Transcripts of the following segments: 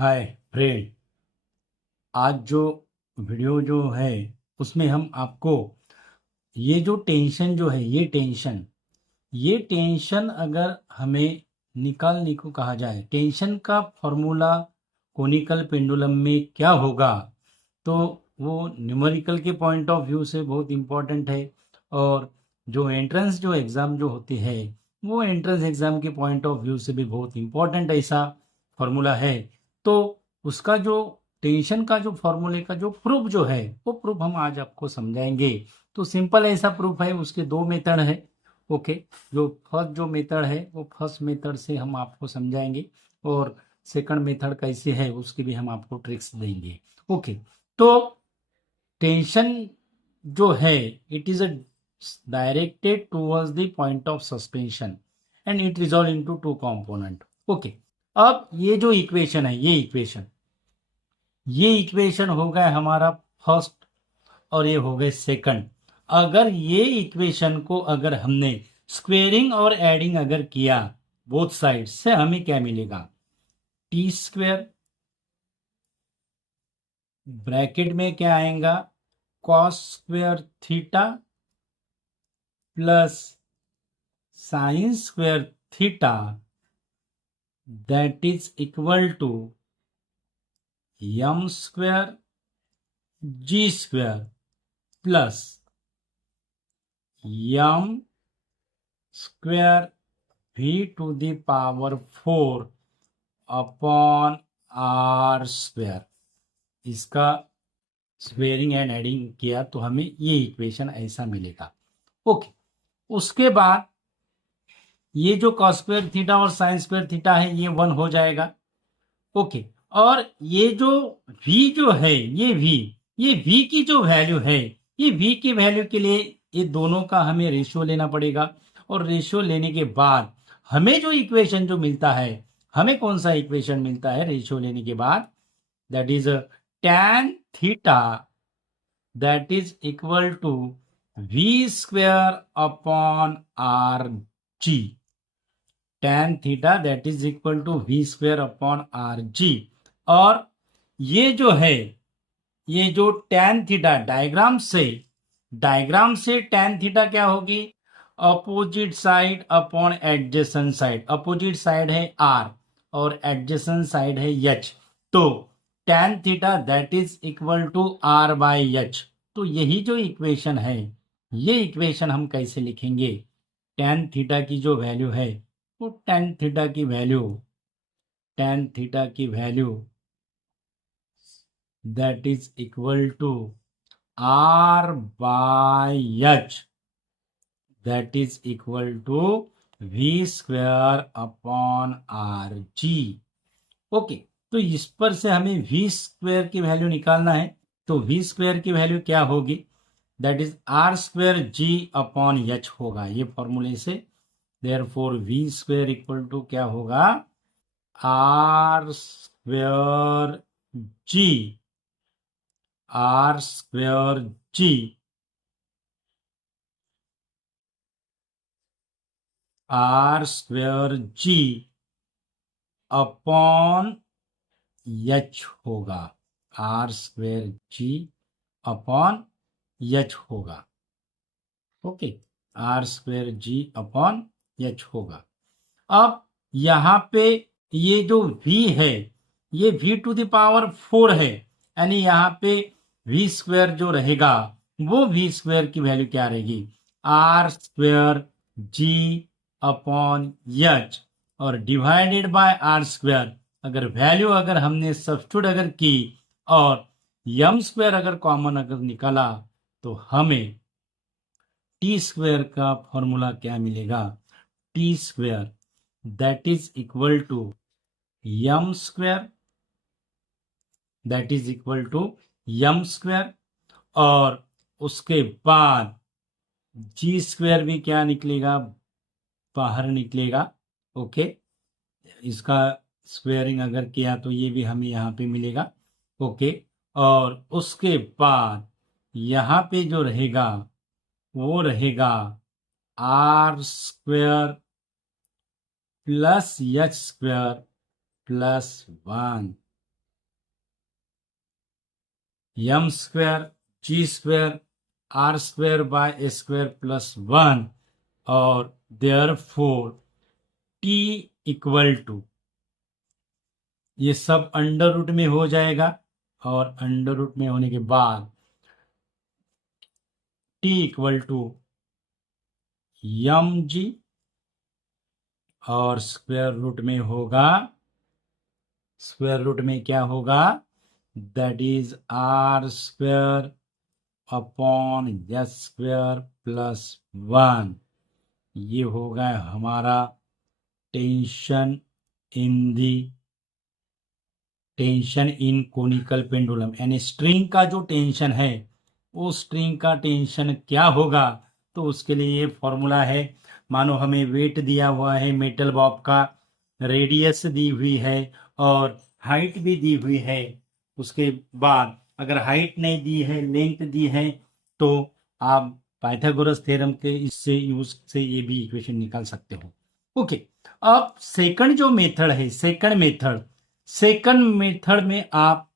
Hi friend. आज जो video जो है उसमें हम आपको ये जो टेंशन जो है ये टेंशन अगर हमें निकालने को कहा जाए, टेंशन का फॉर्मूला कोनिकल पेंडुलम में क्या होगा, तो वो न्यूमेरिकल के पॉइंट ऑफ व्यू से बहुत इम्पोर्टेंट है। और जो एंट्रेंस जो एग्ज़ाम जो होती है वो एंट्रेंस एग्ज़ाम के पॉइंट ऑफ व्यू से भी बहुत इम्पोर्टेंट ऐसा फॉर्मूला है। तो उसका जो टेंशन का जो फॉर्मूले का जो प्रूफ जो है वो प्रूफ हम आज आपको समझाएंगे। तो सिंपल ऐसा प्रूफ है, उसके दो मेथड है। ओके, जो फर्स्ट जो मेथड है वो फर्स्ट मेथड से हम आपको समझाएंगे, और सेकंड मेथड कैसे है उसकी भी हम आपको ट्रिक्स देंगे। ओके, तो टेंशन जो है it is a directed towards the point of suspension and it resolve into two component. Okay, अब ये जो इक्वेशन है ये इक्वेशन हो गया हमारा फर्स्ट और ये हो गए सेकंड। अगर ये इक्वेशन को अगर हमने स्क्वेयरिंग और एडिंग अगर किया बोथ साइड से, हमें क्या मिलेगा? टी स्क्वेयर ब्रैकेट में क्या आएगा? Cos square theta plus sine square theta that is equal to M square G square plus M square v to the power 4 upon R square. इसका स्क्वेयरिंग एंड एडिंग किया तो हमें ये equation ऐसा मिलेगा। ओके, उसके बाद ये जो कॉस स्क्वायर थीटा और साइन स्क्वायर थीटा है ये 1 हो जाएगा। ओके, और ये जो v जो है ये v की जो वैल्यू है, ये v की वैल्यू के लिए ये दोनों का हमें रेशियो लेना पड़ेगा। और रेशियो लेने के बाद हमें जो इक्वेशन जो मिलता है, हमें कौन सा इक्वेशन मिलता है रेशियो लेने के बाद? That is tan theta that is equal to v square upon R G. tan theta that is equal to v square upon R G. और ये जो है, ये जो tan थीटा डायग्राम से tan थीटा क्या होगी? Opposite side upon adjacent side. Opposite side है r और एडजेसेंट साइड है h। तो tan theta that is equal to r by h। तो यही जो इक्वेशन है, ये इक्वेशन हम कैसे लिखेंगे? tan थीटा की जो वैल्यू है वो tan थीटा की value that is equal to r by h that is equal to v square upon r g। Okay, तो इस पर से हमें v स्क्वायर की वैल्यू निकालना है। तो v स्क्वायर की वैल्यू क्या होगी? That is r square g upon h होगा ये फॉर्मूले से। Therefore v square equal to क्या होगा? r square g r square g are square G upon H होगा। Are square G upon H होगा। Okay, are square G upon H होगा। अब यहाँ पे ये जो v है ये v टू द पावर 4 है, यानी यहाँ पे v स्क्वेयर जो रहेगा वो v स्क्वेयर की वैल्यू क्या रहेगी? R square G upon H और डिवाइडेड बाय आर स्क्वेयर। अगर वैल्यू अगर हमने सब्स्टिट्यूट अगर की और एम स्क्वेयर अगर कॉमन अगर निकाला तो हमें टी स्क्वेयर का फॉर्मूला क्या मिलेगा? T square that is equal to M square that is equal to M square, और उसके बाद जी स्क्वेयर भी क्या निकलेगा? बाहर निकलेगा। ओके, इसका स्क्वेयरिंग अगर किया तो ये भी हमें यहाँ पे मिलेगा। ओके, और उसके बाद यहाँ पे जो रहेगा वो रहेगा R square plus H square plus 1 M square G square R square by A square plus 1 और देयरफॉर टी इक्वल टू, ये सब अंडर रूट में हो जाएगा और अंडर रूट में होने के बाद T equal to M G और स्क्वायर रूट में होगा, स्क्वायर रूट में क्या होगा, that is R square upon S square plus 1। ये होगा हमारा टेंशन इन कोनिकल पेंडुलम, यानी स्ट्रिंग का जो टेंशन है, वो स्ट्रिंग का टेंशन क्या होगा, तो उसके लिए ये फॉर्मूला है। मानो हमें वेट दिया हुआ है मेटल बॉब का, रेडियस दी हुई है और हाइट भी दी हुई है। उसके बाद अगर हाइट नहीं दी है, लेंथ दी है, तो आप पाइथागोरस थ्योरम के इससे यूज से ये भी इक्वेशन निकाल सकते हो। ओके, अब सेकंड जो मेथड है, सेकंड मेथड में आप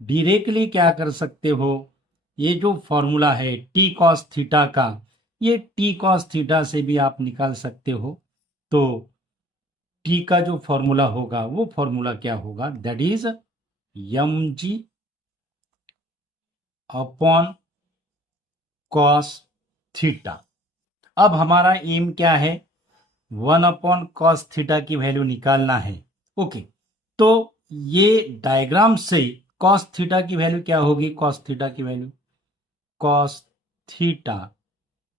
डायरेक्टली क्या कर सकते हो, ये जो फॉर्मूला है टी कॉस थीटा का, ये टी कॉस थीटा से भी आप निकाल सकते हो। तो टी का जो फॉर्मूला होगा, वो फॉर्मूला क्या होगा, that is M G upon cos theta. अब हमारा एम क्या है, 1 कॉस थीटा की वैल्यू निकालना है। ओके, तो ये डायग्राम से कॉस थीटा की वैल्यू क्या होगी, कॉस थीटा की value cos theta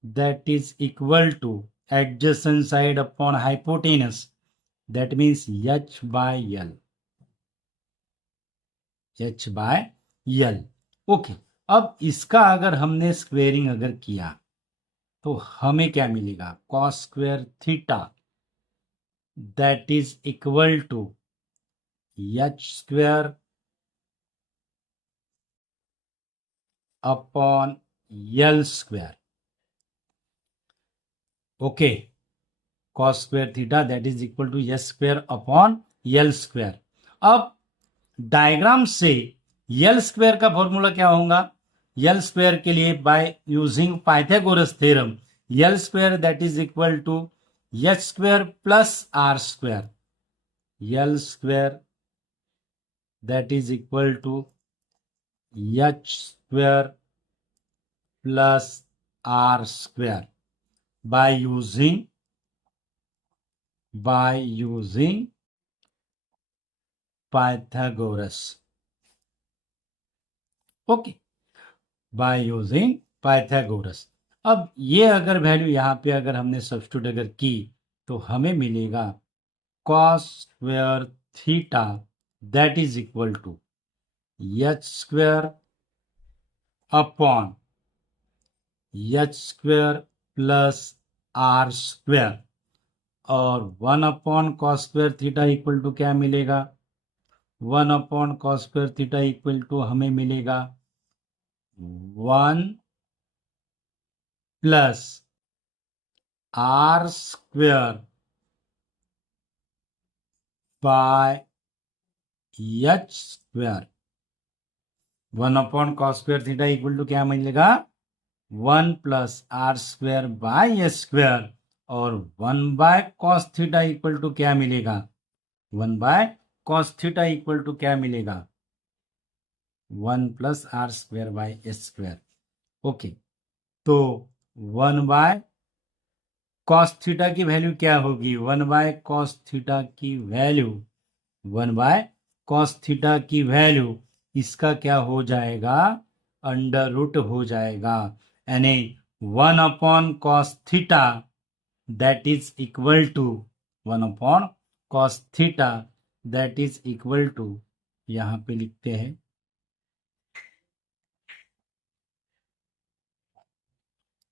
that is equal to adjacent side upon hypotenuse, that means H by L. Okay, अब इसका अगर हमने स्क्वेयरिंग अगर किया तो हमें क्या मिलेगा, cos square theta that is equal to H square upon L square. Okay, cos square theta that is equal to H square upon L square. अब डायग्राम से यल स्क्वेयर का फॉर्मूला क्या होगा, यल स्क्वेयर के लिए by using Pythagoras theorem, L square that is equal to H square plus R square, L square that is equal to H square plus R square by using Pythagoras। Okay, by using Pythagoras। अब ये अगर value यहाँ पे अगर हमने substitute अगर की तो हमें मिलेगा cos square theta that is equal to H square upon H square plus R square और 1 स्क्वेयर थीटा इक्वल टू क्या मिलेगा, 1 स्क्वेयर थीटा इक्वल टू हमें मिलेगा 1 plus R square by H square. 1 square theta equal to क्या मिलेगा, 1 plus R square by H square और 1/cos theta equal to क्या मिलेगा, 1/cos थीटा इक्वल टू क्या मिलेगा, 1 plus R square by H square. Okay, तो 1/cos theta की value क्या होगी, 1/cos थीटा की वैल्यू 1/cos थीटा की वैल्यू इसका क्या हो जाएगा, अंडर रूट हो जाएगा, यानी 1/cos theta that is equal to 1/cos theta that is equal to, यहां पे लिखते हैं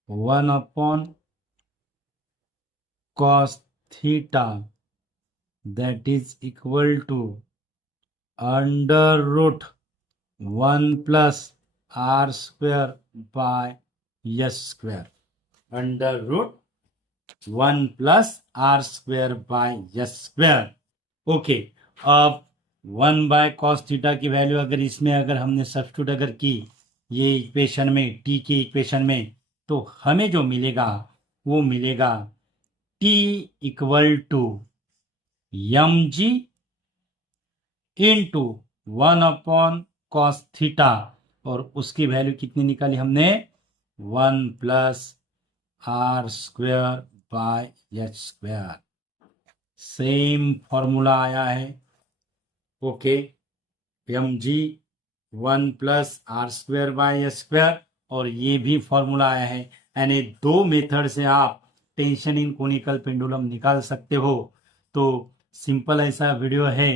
1/cos theta that is equal to under root 1 plus R square by H square, under root 1 plus R square by H square. Okay, अब 1 by cos theta की value अगर इसमें अगर हमने सब्स्टिट्यूट अगर की ये इक्वेशन में, टी की इक्वेशन में, तो हमें जो मिलेगा वो मिलेगा T equal to M G into 1 cos theta, और उसकी वैल्यू कितनी निकाली हमने 1 plus R square by H square. Same formula आया है। Okay, M G 1 plus R square by H square, और ये भी फॉर्मूला आया है। यानी दो मेथड से आप टेंशन इन कोनिकल पेंडुलम निकाल सकते हो। तो सिंपल ऐसा वीडियो है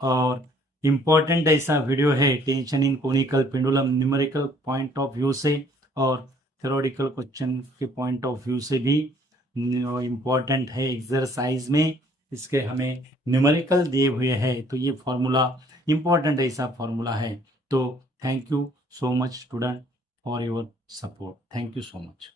और इम्पोर्टेंट ऐसा वीडियो है tension in conical pendulum numerical point of view से और थ्योरेटिकल क्वेश्चन के पॉइंट ऑफ व्यू से भी इम्पोर्टेंट है। एक्सरसाइज में इसके हमें न्यूमेरिकल दिए हुए हैं, तो ये फॉर्मूला इम्पोर्टेंट ऐसा फॉर्मूला है। तो thank you so much student for your support. Thank you so much.